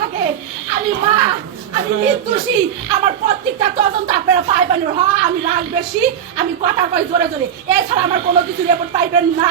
থাকে। আমি মা, আমি নির্দোষী। আমার প্রত্যেকটা তদন্ত আপনারা পাইবেন। হ আমি রাগ বেশি, আমি কথা কয় জোরে জোরে। এছাড়া আমার কোনো কিছু রেপোর্ট পাইবেন না।